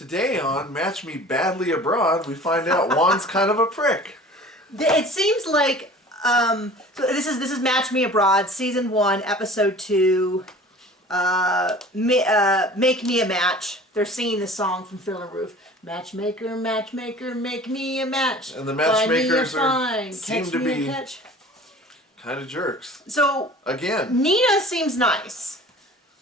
Today on Match Me Badly Abroad, we find out Juan's kind of a prick. It seems like so this is Match Me Abroad, season 1, episode 2. Make Me a Match. They're singing the song from Fiddler on the Roof. Matchmaker, matchmaker, make me a match. And the matchmakers seem to be kind of jerks. So again, Nina seems nice.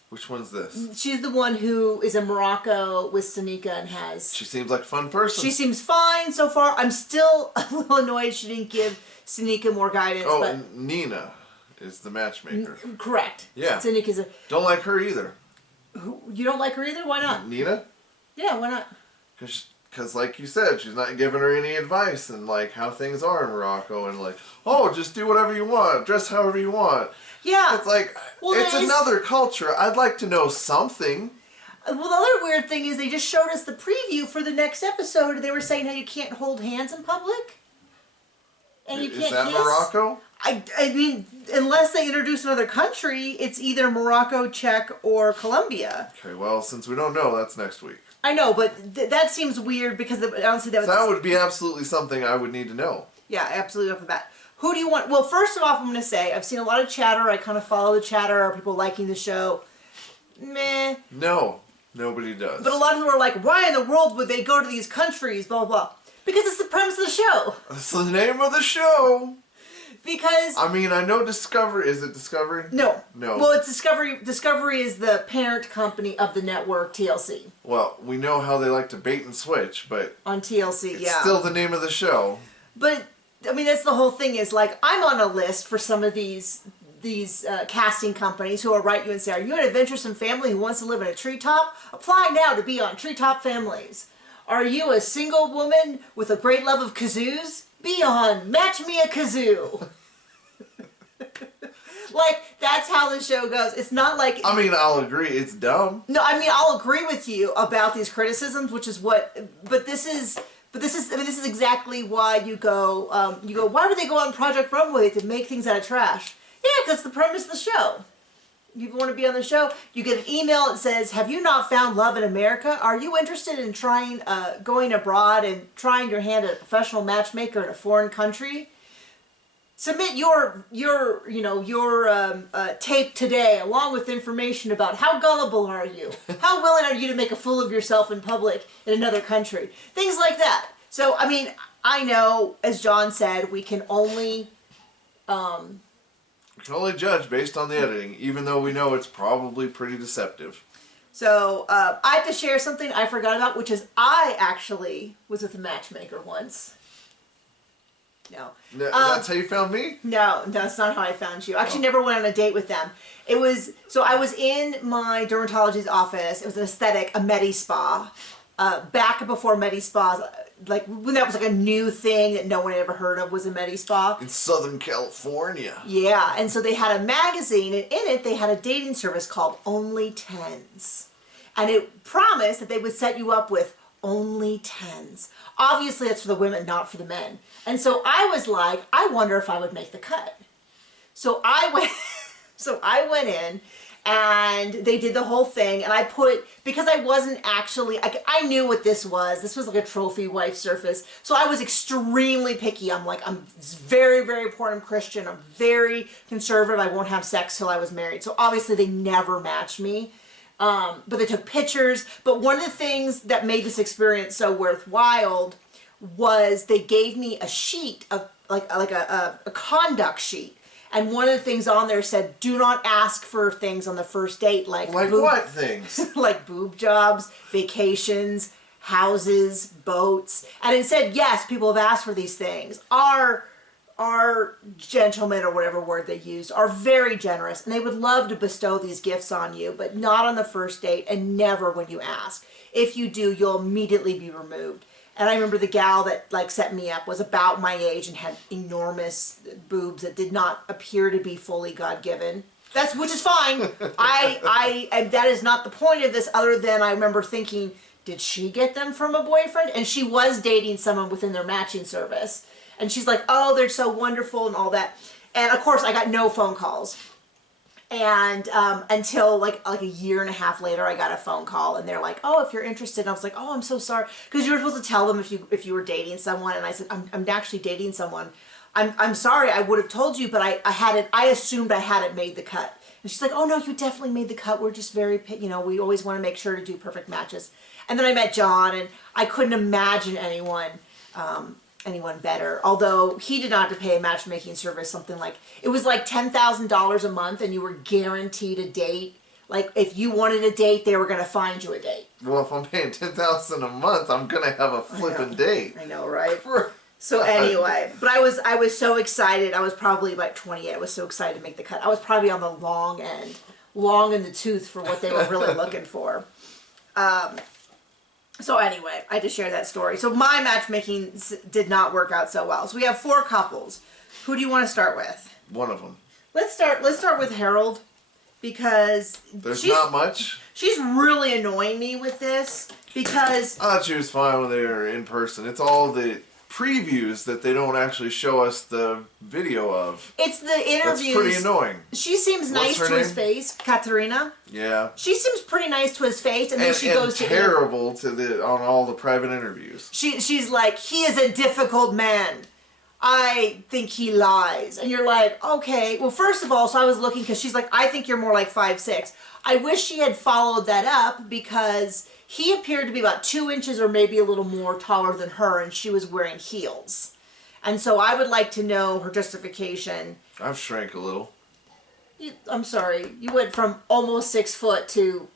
Which one's this? She's the one who is in Morocco with Senika and has... She seems like a fun person. She seems fine so far. I'm still a little annoyed she didn't give Senika more guidance. Oh, but and Nina is the matchmaker. Correct. Yeah. Senika's a... Don't like her either. You don't like her either? Why not? Nina? Yeah, why not? Because like you said, she's not giving her any advice and like how things are in Morocco and like, oh, just do whatever you want, dress however you want. Yeah. It's like, well, it's another culture. I'd like to know something. Well, the other weird thing is they just showed us the preview for the next episode. They were saying how you can't hold hands in public. And you can't Is that kiss. Morocco? I mean, unless they introduce another country, it's either Morocco, Czech, or Colombia. Okay, well, since we don't know, that's next week. I know, but that seems weird because I don't see that. That would be absolutely something I would need to know. Yeah, absolutely off the bat. Who do you want? Well, first of all, I'm going to say I've seen a lot of chatter. I kind of follow the chatter. Are people liking the show? Meh. No, nobody does. But a lot of people are like, why in the world would they go to these countries? Blah, blah, blah. Because it's the premise of the show. That's the name of the show. Because... I mean, I know Discovery. Is it Discovery? No. No. Well, it's Discovery. Discovery is the parent company of the network, TLC. Well, we know how they like to bait and switch, but... On TLC, it's yeah. still the name of the show. But, I mean, that's the whole thing is, like, I'm on a list for some of these casting companies who will write you and say, are you an adventuresome family who wants to live in a treetop? Apply now to be on Treetop Families. Are you a single woman with a great love of kazoos? Be on Match Me a Kazoo. Like, that's how the show goes. It's not like... I mean, I'll agree. It's dumb. No, I mean, I'll agree with you about these criticisms, which is what... But this is exactly why you go, why would they go on Project Runway to make things out of trash? Yeah, because the premise of the show. You want to be on the show, you get an email that says, have you not found love in America? Are you interested in trying, going abroad and trying your hand at a professional matchmaker in a foreign country? Submit your tape today, along with information about how gullible are you? How willing are you to make a fool of yourself in public in another country? Things like that. So, I mean, I know, as John said, we can only... We can only judge based on the editing, even though we know it's probably pretty deceptive. So, I have to share something I forgot about, which is I actually was with a matchmaker once. No. That's how you found me? No, that's not how I found you. I actually never went on a date with them. It was, so I was in my dermatologist's office. It was an aesthetic, a Medi-Spa. Back before Medi-Spas, like when that was like a new thing that no one had ever heard of, was a Medi-Spa. In Southern California. Yeah, and so they had a magazine, and in it they had a dating service called Only Tens. And it promised that they would set you up with only tens. Obviously that's for the women, not for the men. And so I was like, I wonder if I would make the cut. So I went in and they did the whole thing, and I put, because I wasn't actually, I knew what this was like a trophy wife surface, so I was extremely picky. I'm like, I'm very, very poor, I'm Christian, I'm very conservative, I won't have sex till I was married. So obviously they never matched me. But they took pictures. But one of the things that made this experience so worthwhile was they gave me a sheet of like a conduct sheet, and one of the things on there said, do not ask for things on the first date, like what things? Like boob jobs, vacations, houses, boats. And it said, yes, people have asked for these things. Our gentlemen, or whatever word they used, are very generous, and they would love to bestow these gifts on you, but not on the first date, and never when you ask. If you do, you'll immediately be removed. And I remember the gal that like set me up was about my age and had enormous boobs that did not appear to be fully God-given. Which is fine. That is not the point of this, other than I remember thinking, did she get them from a boyfriend? And she was dating someone within their matching service. And she's like, oh, they're so wonderful and all that. And of course, I got no phone calls. And until like a year and a half later, I got a phone call, and they're like, "Oh, if you're interested," and I was like, "Oh, I'm so sorry," because you were supposed to tell them if you were dating someone, and I said, "I'm actually dating someone. I'm sorry. I would have told you, but I assumed I hadn't made the cut." And she's like, "Oh no, you definitely made the cut. We're just very, we always want to make sure to do perfect matches." And then I met John, and I couldn't imagine anyone better. Although he did not have to pay a matchmaking service, something like, it was like $10,000 a month, and you were guaranteed a date. Like, if you wanted a date, they were going to find you a date. Well, if I'm paying $10,000 a month, I'm gonna have a flipping date. I know, right? So anyway, but I was so excited. I was probably like 28. I was so excited to make the cut. I was probably on the long end, long in the tooth for what they were really looking for. So anyway, I had to share that story. So my matchmaking did not work out so well. So we have 4 couples. Who do you want to start with? One of them. Let's start with Harold, because there's not much. She's really annoying me with this because I thought she was fine when they were in person. It's all the previews that they don't actually show us the video of. It's the interviews. That's pretty annoying. She seems nice to his face, Katerina. Yeah. She seems pretty nice to his face, and then she goes to terrible on all the private interviews. She's like, "He is a difficult man. I think he lies." And you're like, okay. Well, first of all, so I was looking, because she's like, "I think you're more like 5'6". I wish she had followed that up, because he appeared to be about 2 inches or maybe a little more taller than her, and she was wearing heels. And so I would like to know her justification. I've shrank a little. I'm sorry, you went from almost 6 foot to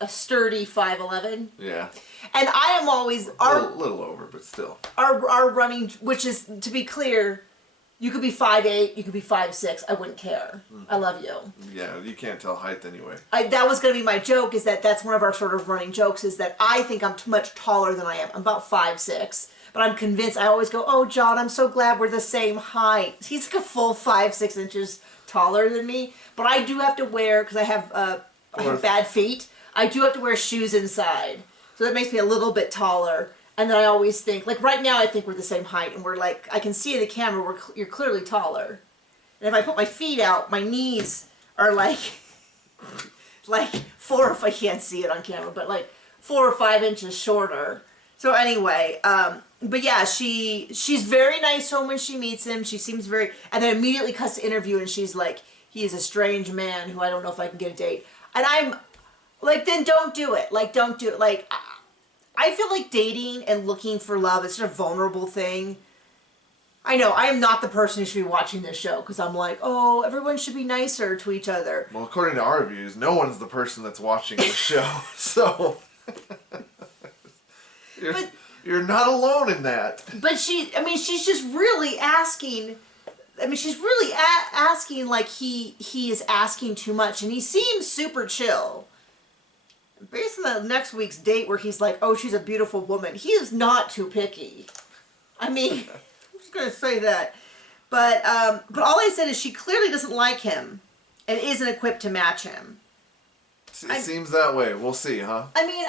a sturdy 5'11". Yeah. And I am always a little over, but still. Our running, which is, to be clear, you could be 5'8", you could be 5'6". I wouldn't care. I love you. Yeah, you can't tell height anyway. That was going to be my joke. That's one of our sort of running jokes, is that I think I'm too much taller than I am. I'm about 5'6", but I'm convinced. I always go, "Oh, John, I'm so glad we're the same height." He's like a full 5-6 inches taller than me, but I do have to wear, because I have bad feet. I do have to wear shoes inside. So that makes me a little bit taller. And then I always think, like right now I think we're the same height, and we're like, I can see in the camera, you're clearly taller. And if I put my feet out, my knees are like 4, if I can't see it on camera, but like 4 or 5 inches shorter. So anyway, but yeah, she's very nice to him when she meets him. She seems very, and then immediately cuts to interview, and she's like, "He is a strange man who I don't know if I can get a date." And I'm like, then don't do it. Like, don't do it. Like, I feel like dating and looking for love is such a vulnerable thing. I know, I am not the person who should be watching this show, because I'm like, oh, everyone should be nicer to each other. Well, according to our reviews, no one's the person that's watching this show, so you're not alone in that. But she's just really asking. She's really asking like he is asking too much, and he seems super chill. Based on the next week's date where he's like, "Oh, she's a beautiful woman," he is not too picky. I mean, I'm just gonna say that. But all I said is she clearly doesn't like him and isn't equipped to match him. It seems that way. We'll see, huh? I mean,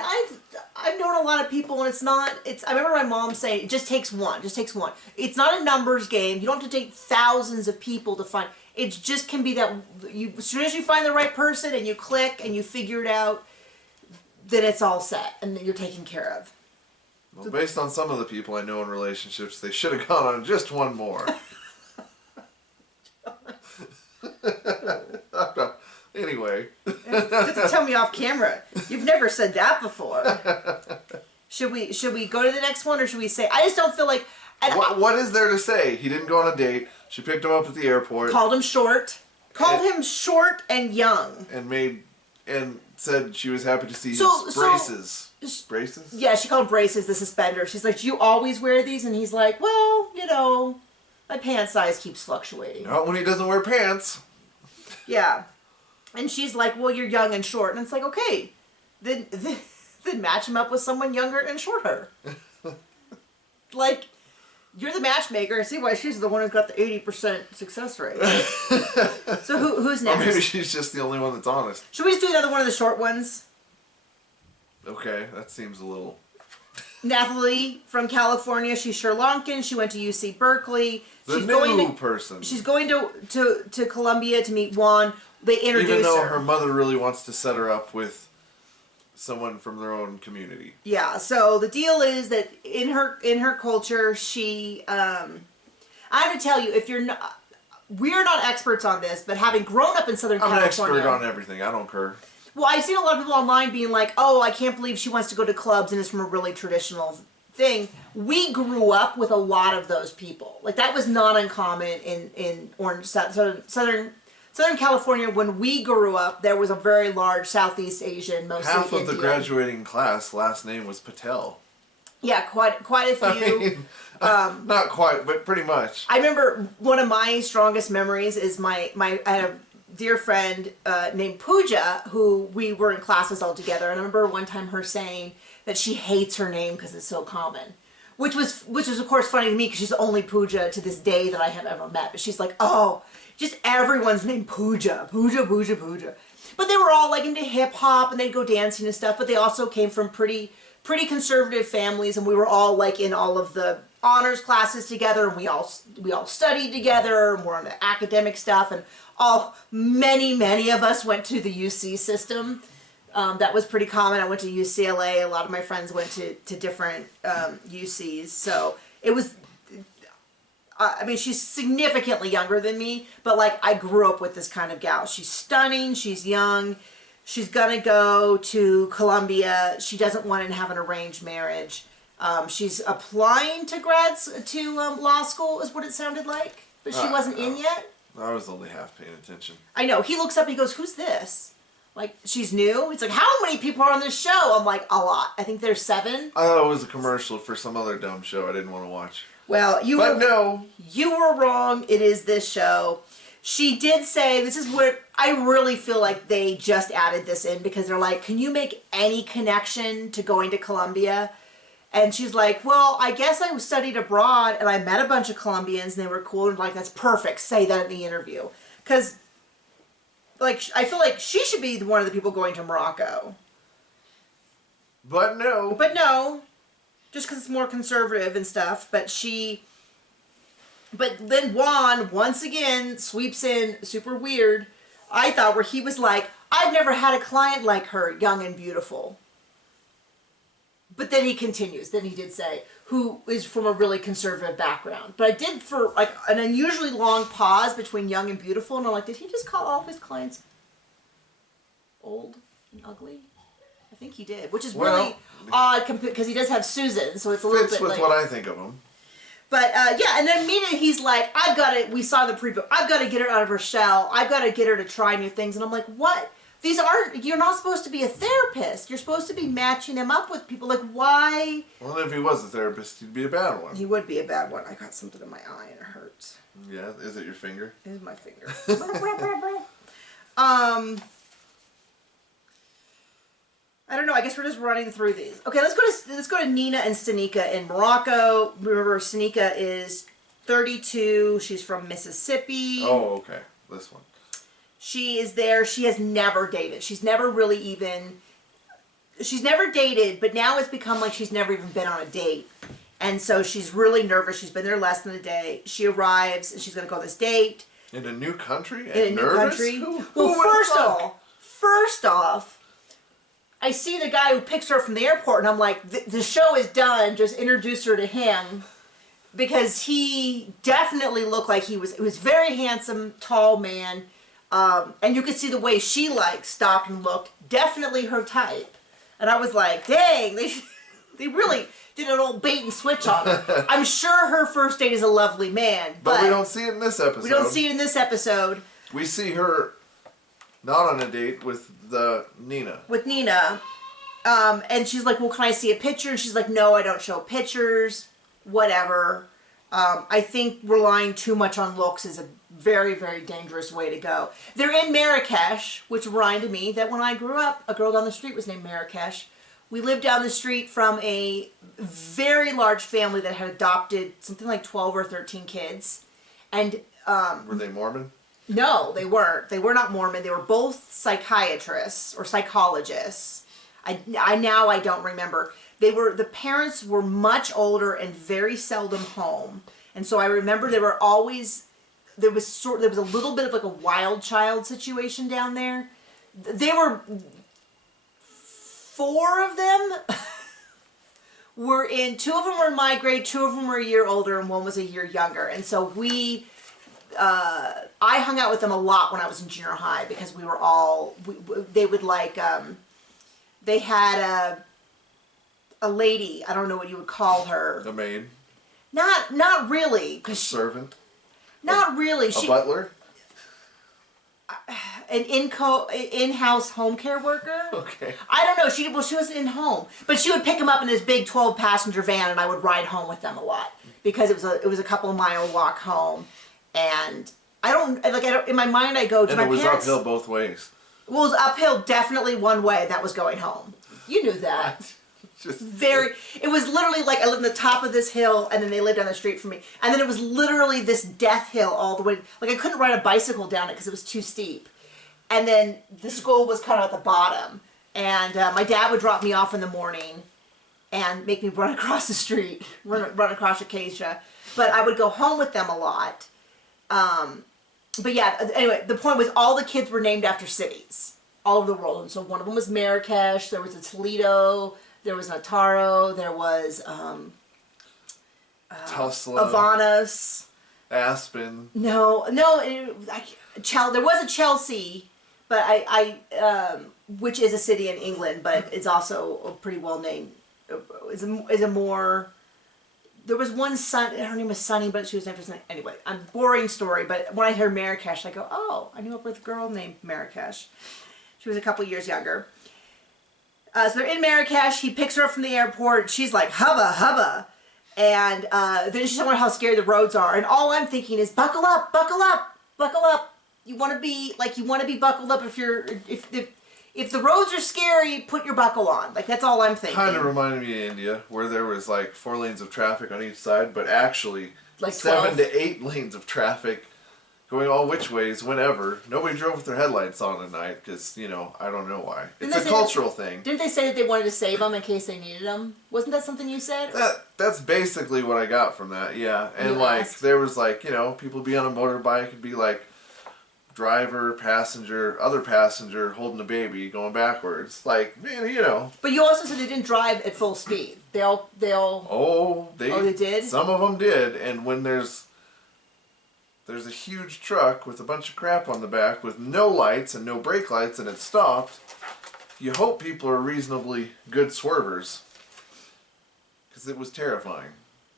I've known a lot of people, and I remember my mom saying, it just takes one. Just takes one. It's not a numbers game. You don't have to date thousands of people to find. It just can be that as soon as you find the right person and you click and you figure it out, then it's all set and then you're taken care of. Well, based on some of the people I know in relationships, they should have gone on just one more. Anyway. Just tell me off camera. You've never said that before. Should we go to the next one, or should we say, I just don't feel like... What is there to say? He didn't go on a date. She picked him up at the airport. Called him short. Called him short and young. And said she was happy to see his braces. Braces? Yeah, she called braces the suspender. She's like, "Do you always wear these?" And he's like, "Well, my pant size keeps fluctuating." Not when he doesn't wear pants. Yeah. And she's like, "Well, you're young and short." And it's like, okay, then match him up with someone younger and shorter. Like, you're the matchmaker. See why she's the one who's got the 80% success rate. So who's next? Or maybe she's just the only one that's honest. Should we just do another one of the short ones? Okay, that seems a little... Nathalie from California. She's Sri Lankan. She went to UC Berkeley. She's going to Colombia to meet Juan. they introduce Even though her. her mother really wants to set her up with someone from their own community. Yeah, so the deal is that in her culture, she I have to tell you, if you're not, we're not experts on this, but having grown up in Southern California, I'm an expert on everything. I don't care. Well, I've seen a lot of people online being like, "Oh, I can't believe she wants to go to clubs and it's from a really traditional thing." We grew up with a lot of those people. Like that was not uncommon in Southern California. When we grew up, there was a very large Southeast Asian, mostly Half of Indian. the graduating class last name was Patel. Yeah, quite a few. I mean, not quite, but pretty much. I remember one of my strongest memories is I had a dear friend named Pooja who we were in classes all together, and I remember one time her saying that she hates her name because it's so common, which was of course funny to me because she's the only Pooja to this day that I have ever met. But she's like, oh, just everyone's named Pooja. But they were all like into hip hop and they'd go dancing and stuff. But they also came from pretty conservative families, and we were all like in all of the honors classes together, and we all studied together, and we're on the academic stuff, and many of us went to the UC system. That was pretty common. I went to UCLA. A lot of my friends went to different UCs. So it was, I mean, she's significantly younger than me, but like I grew up with this kind of gal. She's stunning. She's young. She's gonna go to Colombia. She doesn't want to have an arranged marriage. She's applying to law school is what it sounded like, but she wasn't in yet. I was only half paying attention. I know. He looks up, he goes, "Who's this?" Like, she's new. He's like, "How many people are on this show?" I'm like, "A lot. I think there's 7. I thought it was a commercial for some other dumb show I didn't want to watch. Well, you were wrong. It is this show. She did say, this is where I really feel like they just added this in because they're like, "Can you make any connection to going to Colombia?" And she's like, "Well, I guess I studied abroad and I met a bunch of Colombians and they were cool." And like, "That's perfect. Say that in the interview." Because, like, I feel like she should be one of the people going to Morocco. But no. Just because it's more conservative and stuff. But then Juan, once again, sweeps in super weird, I thought, where he was like, "I've never had a client like her, young and beautiful." But then he continues. Then he did say, who is from a really conservative background. But I did, for like an unusually long pause between young and beautiful, and I'm like, did he just call all of his clients old and ugly? I think he did, which is really odd because he does have Susan, so it's a little bit fits with like, what I think of him. But yeah, and then immediately he's like, we saw the preview, "I've got to get her out of her shell. I've got to get her to try new things." And I'm like, what? You're not supposed to be a therapist. You're supposed to be matching them up with people. Like, why? Well, if he was a therapist, he'd be a bad one. He would be a bad one. I got something in my eye and it hurts. Yeah, is it your finger? It is my finger. I don't know. I guess we're just running through these. Okay, let's go to Nina and Senika in Morocco. Remember, Senika is 32. She's from Mississippi. Oh, okay. This one. She is there. She has never dated. She's never dated, but now it's become like she's never even been on a date. And so she's really nervous. She's been there less than a day. She arrives and she's going to go on this date. In a new country? In a new country. Well, first off, I see the guy who picks her up from the airport and I'm like, the show is done. Just introduce her to him. Because he definitely looked like it was very handsome, tall man. And you could see the way she stopped and looked, definitely her type. And I was like, dang, they really did an old bait and switch on her. I'm sure her first date is a lovely man. But we don't see it in this episode. We don't see it in this episode. We see her not on a date with Nina. With Nina. And she's like, "Well, can I see a picture?" And she's like, "No, I don't show pictures." Whatever. I think relying too much on looks is a very, very dangerous way to go. They're in Marrakesh, which reminded me that when I grew up, a girl down the street was named Marrakesh. We lived down the street from a very large family that had adopted something like 12 or 13 kids. And were they Mormon? No, they weren't. They were not Mormon. They were both psychiatrists or psychologists. I don't remember. The parents were much older and very seldom home. And so I remember they were always there was a little bit of like a wild child situation down there. They were 4 of them were in. 2 of them were in my grade. 2 of them were a year older, and 1 was a year younger. And so I hung out with them a lot when I was in junior high because we were all. They would like. They had a lady. I don't know what you would call her. A maid. Not really. A servant. Not really. A butler. An in-house home care worker. Okay. I don't know. She wasn't in home, but she would pick them up in this big 12-passenger van, and I would ride home with them a lot because it was a couple of mile walk home, and I don't in my mind I go to and my it was parents. uphill both ways. Well, it was uphill definitely one way. That was going home. You knew that. It was literally like I lived on the top of this hill, and then they lived down the street from me, and then it was literally this death hill all the way. Like I couldn't ride a bicycle down it because it was too steep, and then the school was kind of at the bottom, and my dad would drop me off in the morning, and make me run across the street, run across Acacia, but I would go home with them a lot. But yeah, anyway, the point was all the kids were named after cities all over the world, and so one of them was Marrakesh. There was a Toledo. There was Nataro, there was Tesla, Avanas, Aspen. No, there was a Chelsea, but which is a city in England, but it's also a pretty well named. Is a more. There was one her name was Sunny, but she was named for Sunny. Anyway, boring story. But when I hear Marrakesh, I go, oh, I knew a girl named Marrakesh. She was a couple years younger. So they're in Marrakesh. He picks her up from the airport. She's like, hubba, hubba. And then she's talking about how scary the roads are. And all I'm thinking is, buckle up, buckle up, buckle up. You want to be buckled up if the roads are scary, put your buckle on. Like, that's all I'm thinking. Kind of reminded me of India, where there was like 4 lanes of traffic on each side, but actually like 7 to 8 lanes of traffic going all which ways, whenever. Nobody drove with their headlights on at night because, I don't know why. It's a cultural thing. Didn't they say that they wanted to save them in case they needed them? Wasn't that something you said? That's basically what I got from that, yeah. And there was people be on a motorbike, it'd be like driver, passenger, other passenger holding a baby going backwards. Like, man, But you also said they didn't drive at full speed. They did? Some of them did, and when there's a huge truck with a bunch of crap on the back with no lights and no brake lights and it stopped, you hope people are reasonably good swervers. Because it was terrifying.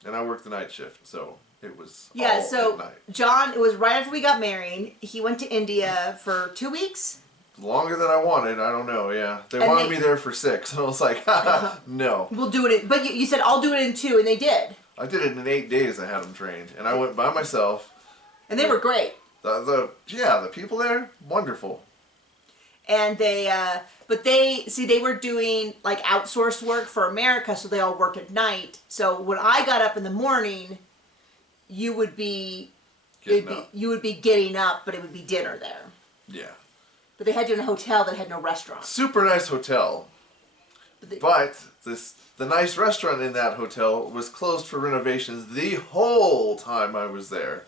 And I worked the night shift, so it was all at night. John, it was right after we got married. He went to India for 2 weeks. Longer than I wanted, I don't know, yeah. They wanted me there for 6, and I was like, no. We'll do it but you said, I'll do it in 2, and they did. I did it in 8 days I had them trained, and I went by myself. And they were great. The people there, wonderful. And they were doing like outsourced work for America, so they all worked at night. So when I got up in the morning, you would be getting up, but it would be dinner there. Yeah. But they had you in a hotel that had no restaurant. Super nice hotel. But the nice restaurant in that hotel was closed for renovations the whole time I was there.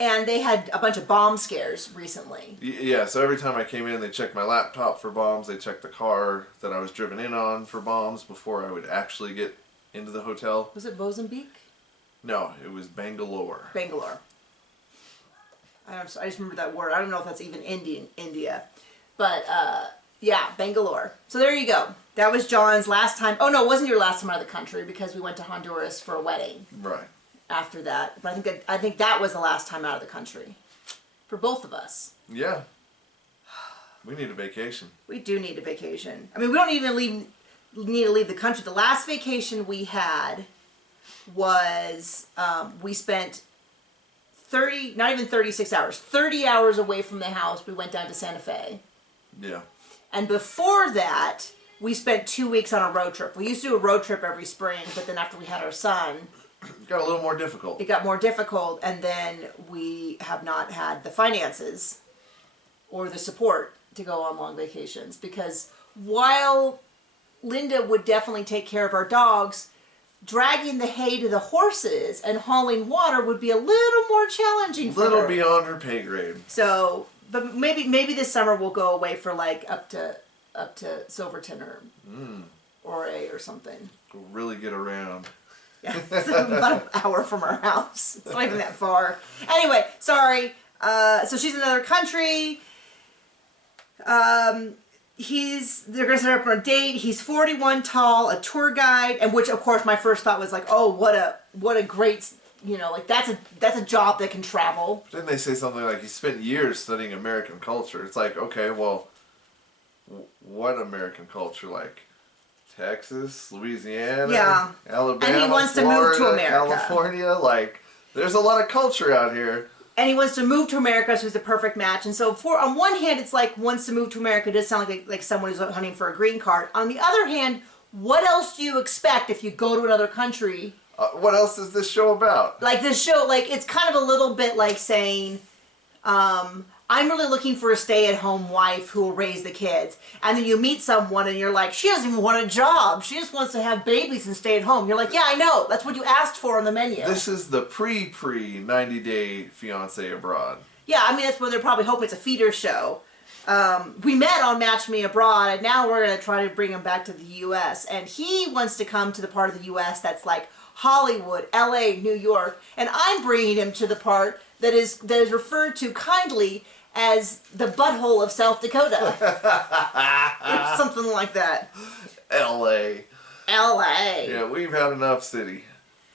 And they had a bunch of bomb scares recently. Yeah, so every time I came in, they checked my laptop for bombs. They checked the car that I was driven in on for bombs before I would actually get into the hotel. Was it Mozambique? No, it was Bangalore. Bangalore. I just remember that word. I don't know if that's even India. But, yeah, Bangalore. So there you go. That was John's last time. Oh, no, it wasn't your last time out of the country because we went to Honduras for a wedding. Right. After that, but I think that was the last time out of the country for both of us. Yeah, we need a vacation. We do need a vacation. I mean, we don't even need to leave the country. The last vacation we had was we spent 30 hours away from the house. We went down to Santa Fe. Yeah. And before that, we spent 2 weeks on a road trip. We used to do a road trip every spring, but then after we had our son, it got a little more difficult. It got more difficult, and then we have not had the finances or the support to go on long vacations because while Linda would definitely take care of our dogs, dragging the hay to the horses and hauling water would be a little more challenging for her. Little beyond her pay grade. So, but maybe this summer we'll go away for like up to Silverton or A or something. We'll really get around. Yeah, it's about an hour from our house. It's not even that far. Anyway, sorry. So she's in another country. They're gonna set up on a date. He's 41 tall, a tour guide, and which of course my first thought was like, oh, what a great, like that's a job that can travel. Didn't they say something like he spent years studying American culture? It's like, okay, well, what American culture? Like Texas, Louisiana, Alabama, and he wants Florida, to move to America, California. Like, there's a lot of culture out here. And he wants to move to America, so he's the perfect match. And so, on one hand, it's like wants to move to America does sound like someone who's hunting for a green card. On the other hand, what else do you expect if you go to another country? What else is this show about? Like this show, like it's kind of a little bit like saying, I'm really looking for a stay-at-home wife who will raise the kids. And then you meet someone and you're like, she doesn't even want a job. She just wants to have babies and stay at home. You're like, yeah, I know. That's what you asked for on the menu. This is the pre 90-day fiancé abroad. Yeah, I mean, that's where they're probably hoping it's a feeder show. We met on Match Me Abroad, and now we're going to try to bring him back to the U.S. And he wants to come to the part of the U.S. that's like Hollywood, L.A., New York. And I'm bringing him to the part that is referred to kindly as the butthole of South Dakota. Or something like that. L.A. L.A. Yeah, we've had enough city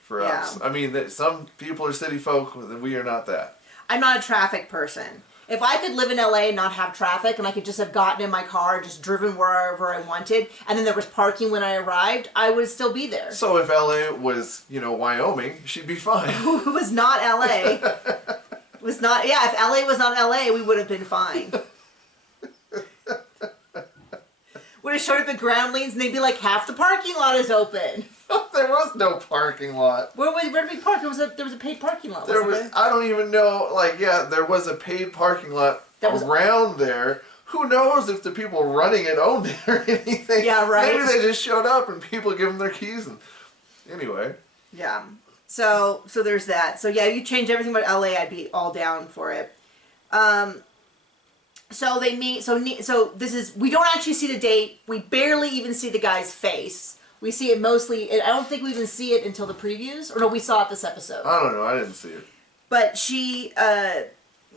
for us. I mean, some people are city folk, and we are not that. I'm not a traffic person. If I could live in LA and not have traffic, and I could just have gotten in my car and just driven wherever I wanted, and then there was parking when I arrived, I would still be there. So if LA was, Wyoming, she'd be fine. It was not LA. Was not, yeah, if LA was not LA, we would have been fine. Would have showed up at Groundlings and they'd be like, half the parking lot is open. There was no parking lot. Where did we park? There was a paid parking lot, wasn't there? I don't even know, there was a paid parking lot around there. Who knows if the people running it owned it or anything. Yeah, right. Maybe they just showed up and people give them their keys and... Anyway. Yeah. So there's that. So yeah, you change everything but LA, I'd be all down for it. So they meet, so this is, we don't actually see the date. We barely even see the guy's face. We see it mostly, I don't think we even see it until the previews. Or no, we saw it this episode. I don't know, I didn't see it. But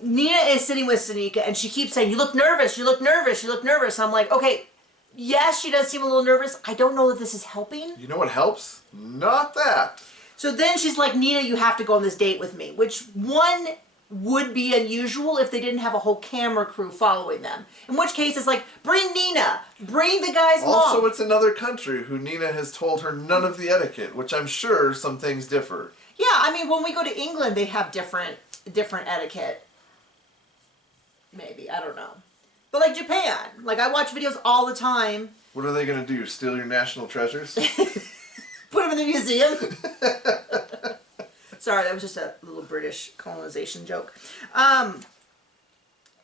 Nina is sitting with Senika and she keeps saying, you look nervous, you look nervous, you look nervous. I'm like, okay, yes, she does seem a little nervous. I don't know that this is helping. You know what helps? Not that. So then she's like, Nina, you have to go on this date with me. Which, one, would be unusual if they didn't have a whole camera crew following them. In which case, it's like, bring Nina, bring the guy's mom. Also, it's another country who Nina has told her none of the etiquette, which I'm sure some things differ. Yeah, I mean, when we go to England, they have different etiquette. Maybe, I don't know. But like Japan, like I watch videos all the time. What are they going to do, steal your national treasures? Put them in the museum. Sorry, that was just a little British colonization joke.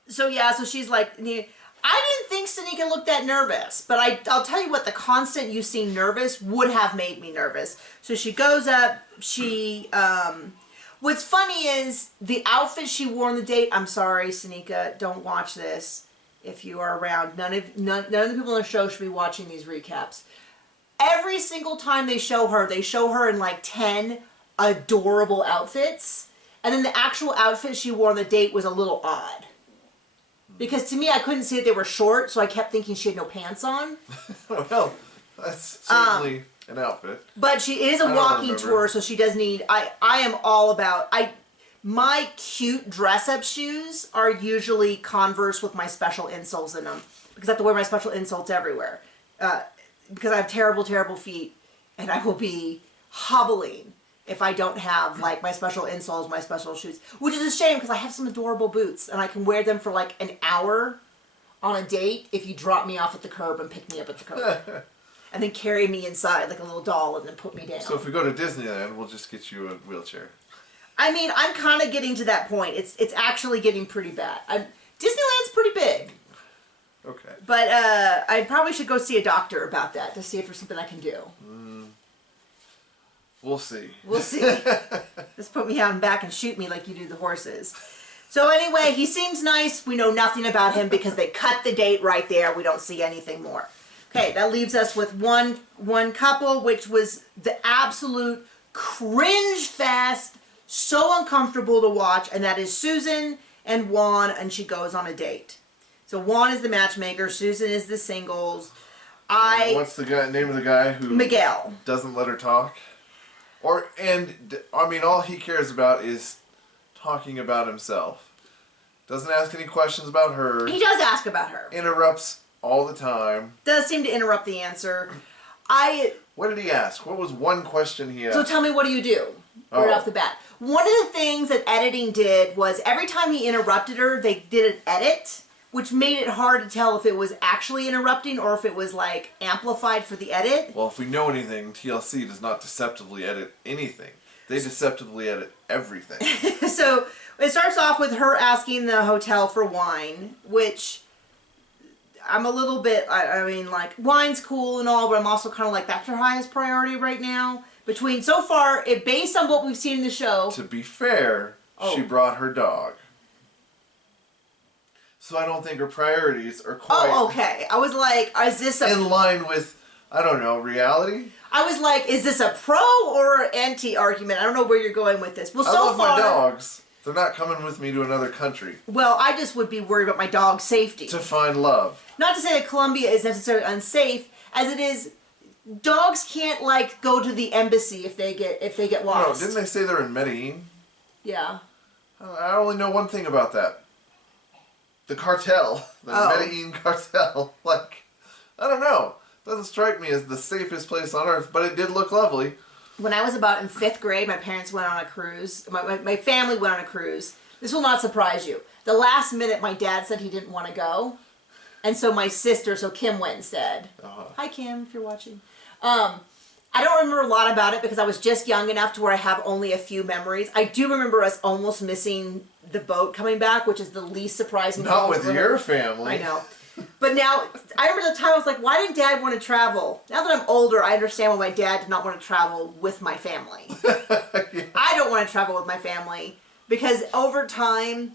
So she's like, I didn't think Senika looked that nervous, but I'll tell you what, the constant you seem nervous would have made me nervous. So she goes up, what's funny is the outfit she wore on the date, I'm sorry, Senika, don't watch this if you are around. None of the people on the show should be watching these recaps. Every single time they show her in like 10 adorable outfits, and then the actual outfit she wore on the date was a little odd because to me I couldn't see that they were short, so I kept thinking she had no pants on. Well, that's certainly an outfit, but it is a walking tour, so she does need, I am all about, my cute dress-up shoes are usually Converse with my special insoles in them because I have to wear my special insoles everywhere because I have terrible feet and I will be hobbling if I don't have like my special insoles, my special shoes, which is a shame because I have some adorable boots and I can wear them for like an hour on a date if you drop me off at the curb and pick me up at the curb. And then carry me inside like a little doll and then put me down. So if we go to Disneyland, we'll just get you a wheelchair. I mean, I'm kind of getting to that point. It's actually getting pretty bad. Disneyland's pretty big. Okay. But I probably should go see a doctor about that to see if there's something I can do. We'll see. We'll see. Just put me out and back and shoot me like you do the horses. So anyway, he seems nice. We know nothing about him because they cut the date right there. We don't see anything more. Okay, that leaves us with one couple, which was the absolute cringe fest, so uncomfortable to watch, and that is Susan and Juan, and she goes on a date. So Juan is the matchmaker, Susan is the singles. What's the name of the guy who Miguel doesn't let her talk? All he cares about is talking about himself. Doesn't ask any questions about her. He does ask about her. Interrupts all the time. Does seem to interrupt the answer. What did he ask? What was one question he asked? So tell me, what do you do? Right off the bat. One of the things that editing did was every time he interrupted her, they did an edit, which made it hard to tell if it was actually interrupting or if it was like amplified for the edit. Well, if we know anything, TLC does not deceptively edit anything. They deceptively edit everything. So it starts off with her asking the hotel for wine, which I'm a little bit, wine's cool and all, but I'm also kind of like, that's her highest priority right now. So far, based on what we've seen in the show. To be fair, she brought her dog. So I don't think her priorities are quite... Oh, okay. I was like, is this in line with, I don't know, reality? I was like, is this a pro or anti-argument? I don't know where you're going with this. Well, I love my dogs. They're not coming with me to another country. Well, I just would be worried about my dog's safety. To find love. Not to say that Colombia is necessarily unsafe, as it is, dogs can't, go to the embassy if they get lost. No, didn't they say they're in Medellin? Yeah. I only know one thing about that. The cartel. The Medellin cartel. I don't know. Doesn't strike me as the safest place on earth, but it did look lovely. When I was about in 5th grade, my parents went on a cruise. My family went on a cruise. This will not surprise you. The last minute, my dad said he didn't want to go. And so my sister, Kim, went instead. Hi, Kim, if you're watching. I don't remember a lot about it because I was just young enough to where I have only a few memories. I do remember us almost missing the boat coming back, which is the least surprising. Not with your family. I know. But now, I remember the time I was like, why didn't Dad want to travel? Now that I'm older, I understand why my dad did not want to travel with my family. Yeah. I don't want to travel with my family because over time,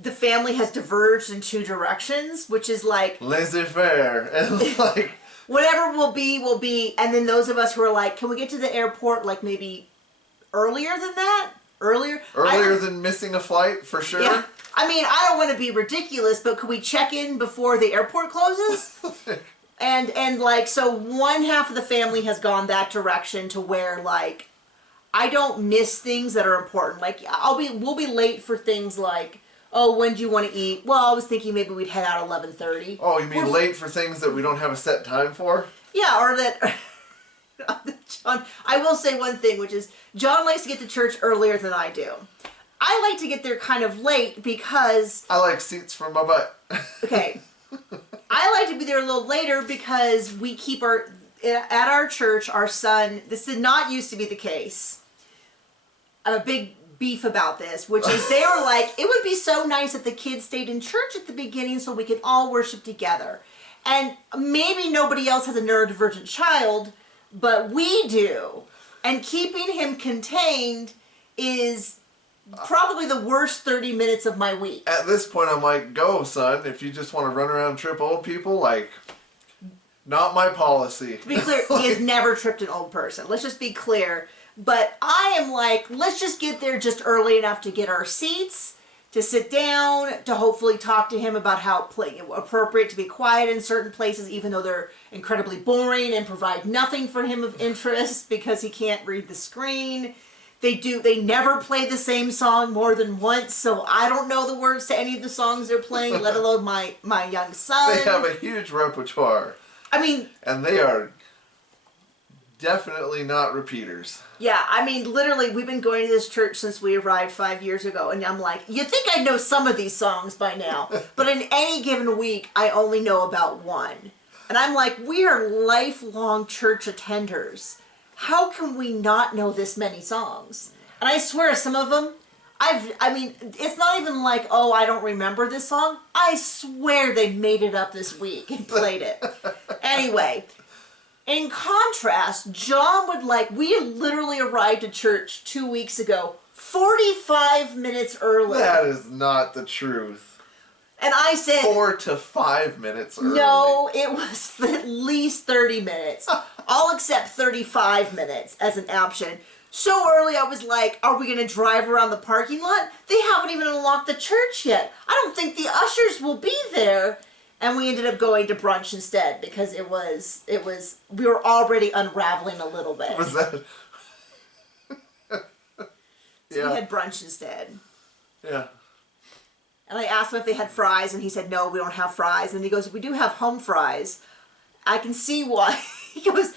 the family has diverged in two directions, which is like... laissez-faire. And whatever will be. And then those of us who are like, can we get to the airport maybe earlier than that? Earlier than missing a flight, for sure? Yeah. I don't want to be ridiculous, but could we check in before the airport closes? So one half of the family has gone that direction to where, I don't miss things that are important. We'll be late for things like, oh, when do you want to eat? Well, I was thinking maybe we'd head out 11:30. Oh, you mean late for things that we don't have a set time for? Yeah, or that... John, I will say one thing, which is John likes to get to church earlier than I do. I like to get there kind of late because... I like seats for my butt. Okay. I like to be there a little later because we keep at our church, our son... This did not used to be the case. I have a big beef about this, which is they were like, it would be so nice if the kids stayed in church at the beginning so we could all worship together. And maybe nobody else has a neurodivergent child, but we do. And keeping him contained is probably the worst 30 minutes of my week. At this point, I'm like, go, son. If you just want to run around and trip old people, not my policy. To be clear, he has never tripped an old person. Let's just be clear. But I am like, let's just get there just early enough to get our seats, to sit down, to hopefully talk to him about how appropriate to be quiet in certain places, even though they're incredibly boring and provide nothing for him of interest because he can't read the screen. They never play the same song more than once, so I don't know the words to any of the songs they're playing, let alone my young son. They have a huge repertoire. And they are definitely not repeaters. Yeah, literally, we've been going to this church since we arrived 5 years ago, and I'm like, you'd think I know some of these songs by now, but in any given week, I only know about one. And I'm like, we are lifelong church attenders. How can we not know this many songs? And I swear, some of them, it's not even like, oh, I don't remember this song. I swear they made it up this week and played it. Anyway, In contrast, John would we literally arrived at church 2 weeks ago, 45 minutes early. That is not the truth. And I said 4 to 5 minutes early. no, it was at least 30 minutes. I'll accept 35 minutes as an option. So early, I was like, are we going to drive around the parking lot? They haven't even unlocked the church yet. I don't think the ushers will be there. And we ended up going to brunch instead because we were already unraveling a little bit. Was that? So we had brunch instead. Yeah. And I asked him if they had fries, and he said, no, we don't have fries. And he goes, we do have home fries. I can see why. He goes,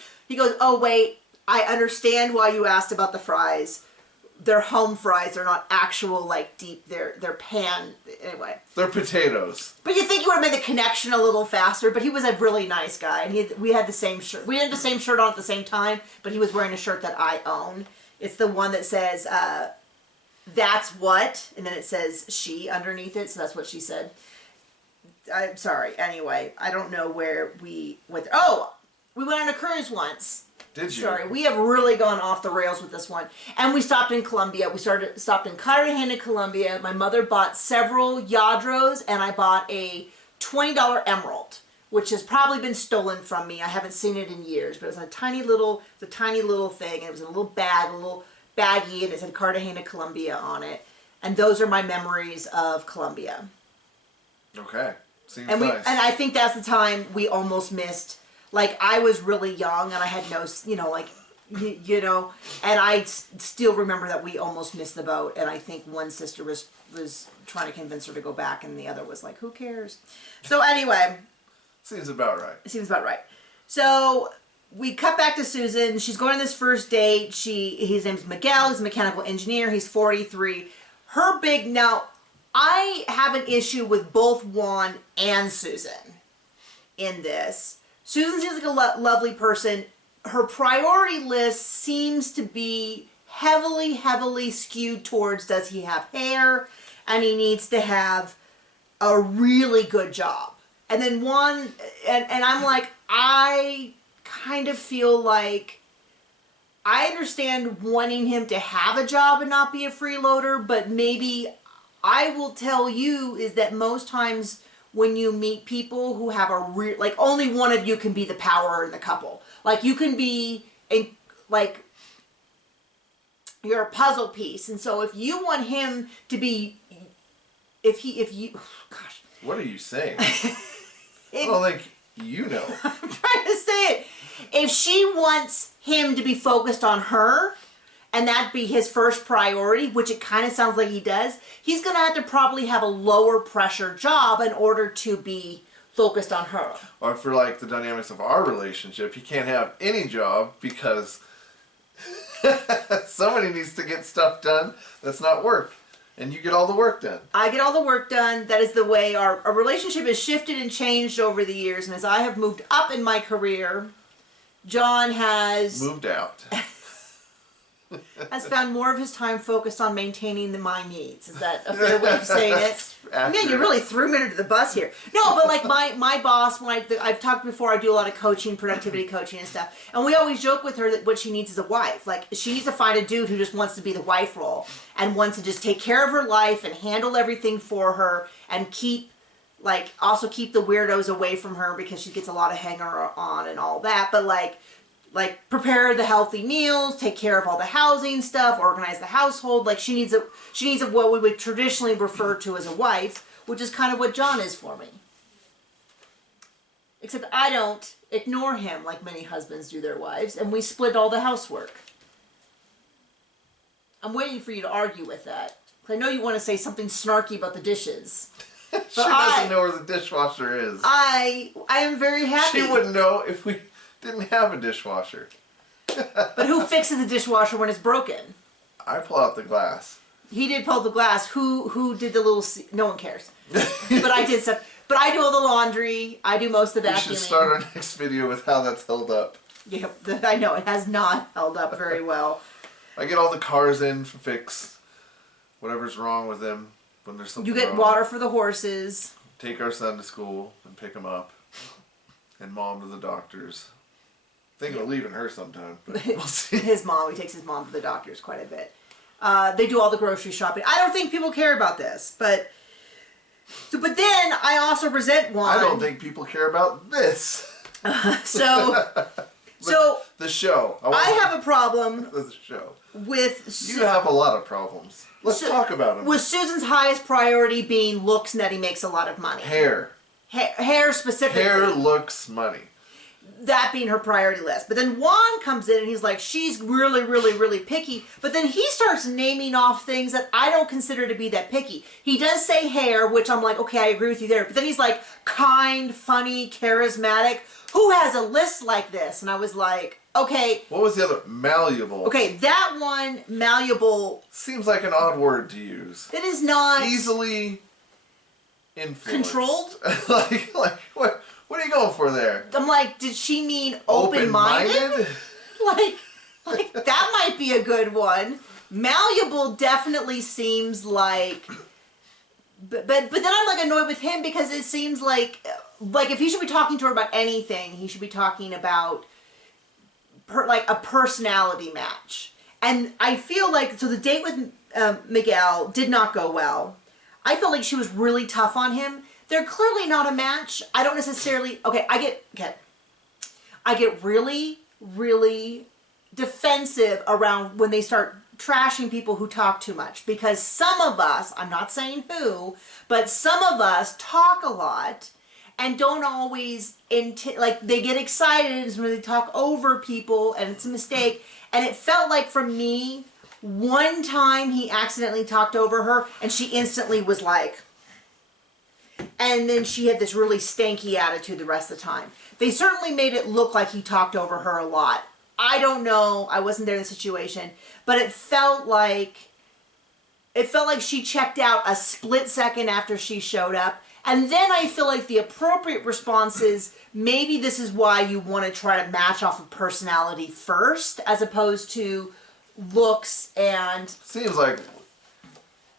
oh, wait, I understand why you asked about the fries. They're home fries. They're not actual, deep, they're pan, anyway. They're potatoes. But you think you would have made the connection a little faster, but he was a really nice guy, and we had the same shirt. We had the same shirt on at the same time, but he was wearing a shirt that I own. It's the one that says, that's what, and then it says she underneath it, so that's what she said. I'm sorry, anyway, I don't know where we went. Oh, we went on a cruise once. Did you? Sorry, we have really gone off the rails with this one. And we stopped in Colombia. We stopped in Cartagena, Colombia. My mother bought several Yadros, and I bought a $20 emerald, which has probably been stolen from me. I haven't seen it in years, but it was a tiny little thing, and it was in a little bag, a little baggie, and it said Cartagena, Colombia on it. And those are my memories of Colombia. Okay. Seems And nice. and I think that's the time we almost missed. I was really young, and I had no, and I still remember that we almost missed the boat, and I think one sister was trying to convince her to go back, and the other was like, who cares? So anyway. Seems about right. Seems about right. So we cut back to Susan. She's going on this first date. His name's Miguel. He's a mechanical engineer. He's 43. Now, I have an issue with both Juan and Susan in this. Susan seems like a lovely person. Her priority list seems to be heavily, heavily skewed towards, does he have hair? And he needs to have a really good job. And then Juan, and I'm like, I kind of feel like I understand wanting him to have a job and not be a freeloader, but maybe I will tell you is that most times when you meet people who have only one of you can be the power in the couple. You can be you're a puzzle piece. And so if you want him to be, gosh. What are you saying? I don't think you know. I'm trying to say it. If she wants him to be focused on her, and that be his first priority, which it kind of sounds like he does, he's going to have to probably have a lower pressure job in order to be focused on her. Or for the dynamics of our relationship, he can't have any job because somebody needs to get stuff done that's not work. And you get all the work done. I get all the work done. That is the way our relationship has shifted and changed over the years. And as I have moved up in my career, John has moved out. has found more of his time focused on maintaining my needs. Is that a fair way of saying it? Man, you really threw me under the bus here. No, but my boss, when I've talked before, I do a lot of coaching, productivity coaching and stuff. And we always joke with her that what she needs is a wife. She needs to find a dude who just wants to be the wife role and wants to just take care of her life and handle everything for her and also keep the weirdos away from her because she gets a lot of hanger on and all that. But prepare the healthy meals, take care of all the housing stuff, organize the household. She needs what we would traditionally refer to as a wife, which is kind of what John is for me. Except I don't ignore him like many husbands do their wives, and we split all the housework. I'm waiting for you to argue with that. I know you want to say something snarky about the dishes. She doesn't know where the dishwasher is. I am very happy. She wouldn't know if we didn't have a dishwasher. But who fixes the dishwasher when it's broken? I pull out the glass. He did pull the glass. Who did the little... No one cares. But I did stuff. But I do all the laundry. I do most of the vacuuming. We should start our next video with how that's held up. Yeah, I know. It has not held up very well. I get all the cars in to fix whatever's wrong with them when there's something You get wrong. water for the horses. Take our son to school and pick him up. And mom to the doctors. Thinking of leaving her sometime, but we'll see. His mom, he takes his mom to the doctors quite a bit. They do all the grocery shopping. I don't think people care about this, but then I also resent Juan. I don't think people care about this. So the show. I have a problem The show. with... You have a lot of problems. Let's talk about them. With Susan's highest priority being looks and that he makes a lot of money. Hair. Hair specifically. Hair, looks, money. That being her priority list. But then Juan comes in and he's like, she's really, really, really picky. But then he starts naming off things that I don't consider to be that picky. He does say hair, which I'm like, okay, I agree with you there. But then he's like, kind, funny, charismatic. Who has a list like this? And I was like, okay. What was the other? Malleable. Okay, that one, malleable. Seems like an odd word to use. It is not. Easily influenced. Controlled? like what are you going for there? I'm like, did she mean open-minded? like that might be a good one. Malleable definitely seems like, but then I'm like annoyed with him because it seems like if he should be talking to her about anything, he should be talking about like a personality match. And I feel like, so the date with Miguel did not go well. I felt like she was really tough on him. They're clearly not a match. I don't necessarily, I get really, really defensive around when they start trashing people who talk too much. Because some of us, I'm not saying who, but some of us talk a lot and don't always, like they get excited when they talk over people and it's a mistake. And it felt like for me, one time he accidentally talked over her and she instantly was like, and then she had this really stanky attitude the rest of the time. They certainly made it look like he talked over her a lot. I don't know. I wasn't there in the situation. But it felt like she checked out a split second after she showed up. And then I feel like the appropriate response is, maybe this is why you want to try to match off of personality first, as opposed to looks and... Seems like,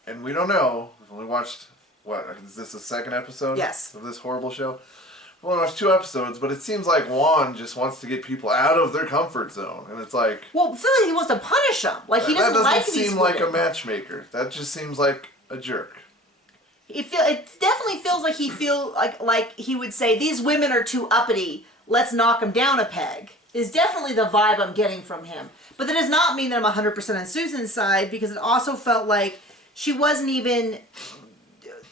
and we don't know, we've only watched... What, is this the second episode? Yes. Of this horrible show? We've only watched 2 episodes, but it seems like Juan just wants to get people out of their comfort zone. And it's like... Well, it feels like he wants to punish them. Like, he doesn't like these women. That doesn't seem like a matchmaker. That just seems like a jerk. It definitely feels like like he would say, these women are too uppity. Let's knock them down a peg. Is definitely the vibe I'm getting from him. But that does not mean that I'm 100% on Susan's side, because it also felt like she wasn't even...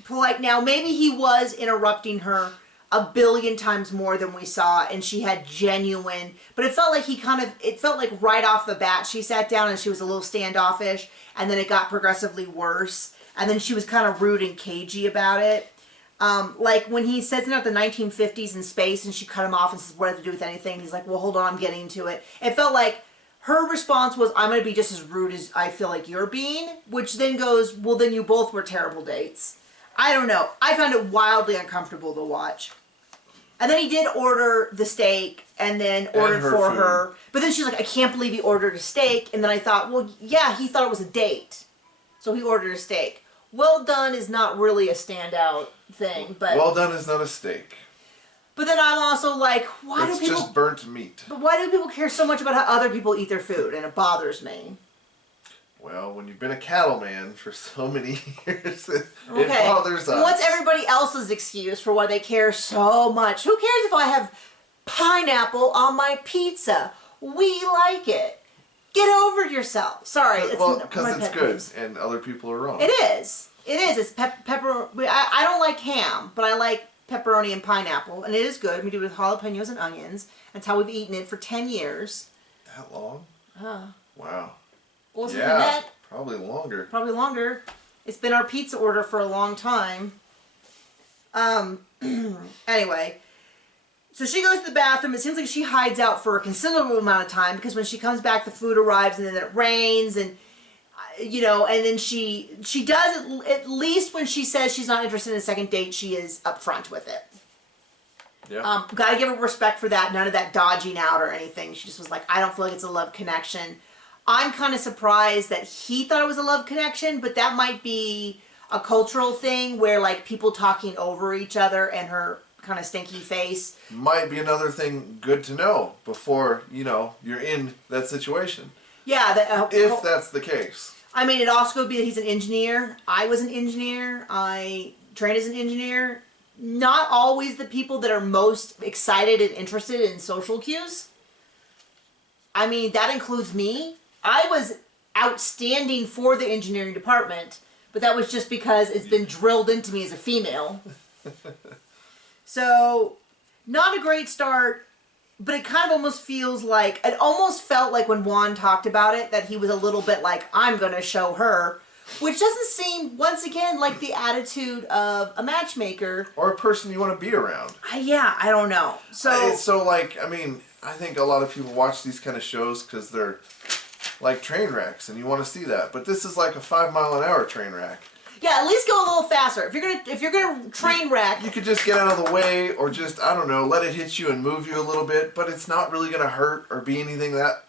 polite. Now, maybe he was interrupting her a billion times more than we saw, and she had genuine, but it felt like it felt like right off the bat, she sat down and she was a little standoffish, and then it got progressively worse, and then she was kind of rude and cagey about it. Like when he says about the 1950s in space, and she cut him off and says, what does it do with anything? He's like, well, hold on, I'm getting to it. It felt like her response was, I'm going to be just as rude as I feel like you're being, which then goes, well, then you both were terrible dates. I don't know. I found it wildly uncomfortable to watch. And then he did order the steak and then ordered for her. But then she's like, I can't believe he ordered a steak. And then I thought, well, yeah, he thought it was a date. So he ordered a steak. Well done is not really a standout thing. But well done is not a steak. But then I'm also like, why do people... It's just burnt meat. But why do people care so much about how other people eat their food? And it bothers me. Well, when you've been a cattleman for so many years, it bothers us. What's everybody else's excuse for why they care so much? Who cares if I have pineapple on my pizza? We like it. Get over yourself. Sorry. Because it's good and other people are wrong. It is. It is. It's pepper. I don't like ham, but I like pepperoni and pineapple, and it is good. We do it with jalapenos and onions. That's how we've eaten it for 10 years. That long? Wow. Well, yeah, probably longer. Probably longer. It's been our pizza order for a long time. Anyway, so she goes to the bathroom. It seems like she hides out for a considerable amount of time, because when she comes back, the food arrives, and then it rains, and and then she does, at least when she says she's not interested in a second date, she is upfront with it. Yeah. Gotta give her respect for that. None of that dodging out or anything. She just was like, I don't feel like it's a love connection. I'm kind of surprised that he thought it was a love connection, but that might be a cultural thing where, like, people talking over each other and her kind of stinky face. Might be another thing good to know before, you're in that situation. Yeah. If that's the case. I mean, it also could be that he's an engineer. I was an engineer. I trained as an engineer. Not always the people that are most excited and interested in social cues. I mean, that includes me. I was outstanding for the engineering department, but that was just because it's been drilled into me as a female. So, not a great start, but it kind of almost feels like, it almost felt like when Juan talked about it, that he was a little bit like, I'm going to show her, which doesn't seem, once again, like the attitude of a matchmaker. Or a person you want to be around. Yeah, I don't know. I think a lot of people watch these kind of shows because they're like train wrecks, and you want to see that. But this is like a 5-mile-an-hour train wreck. Yeah, at least go a little faster. If you're gonna train wreck, you could just get out of the way, or just, I don't know, let it hit you and move you a little bit. But it's not really gonna hurt or be anything that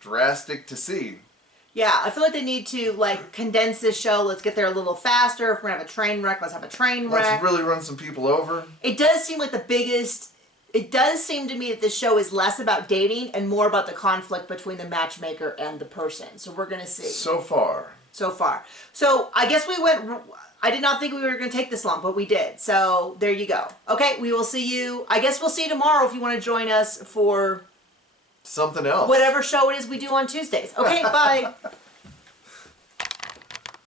drastic to see. Yeah, I feel like they need to condense this show. Let's get there a little faster. If we're gonna have a train wreck, let's have a train wreck. Let's really run some people over. It does seem like it does seem to me that this show is less about dating and more about the conflict between the matchmaker and the person. So we're gonna see. So far. So I guess I did not think we were going to take this long, but we did. So there you go. Okay, we will see you. I guess we'll see you tomorrow if you want to join us for something else. Whatever show it is we do on Tuesdays. Okay, bye.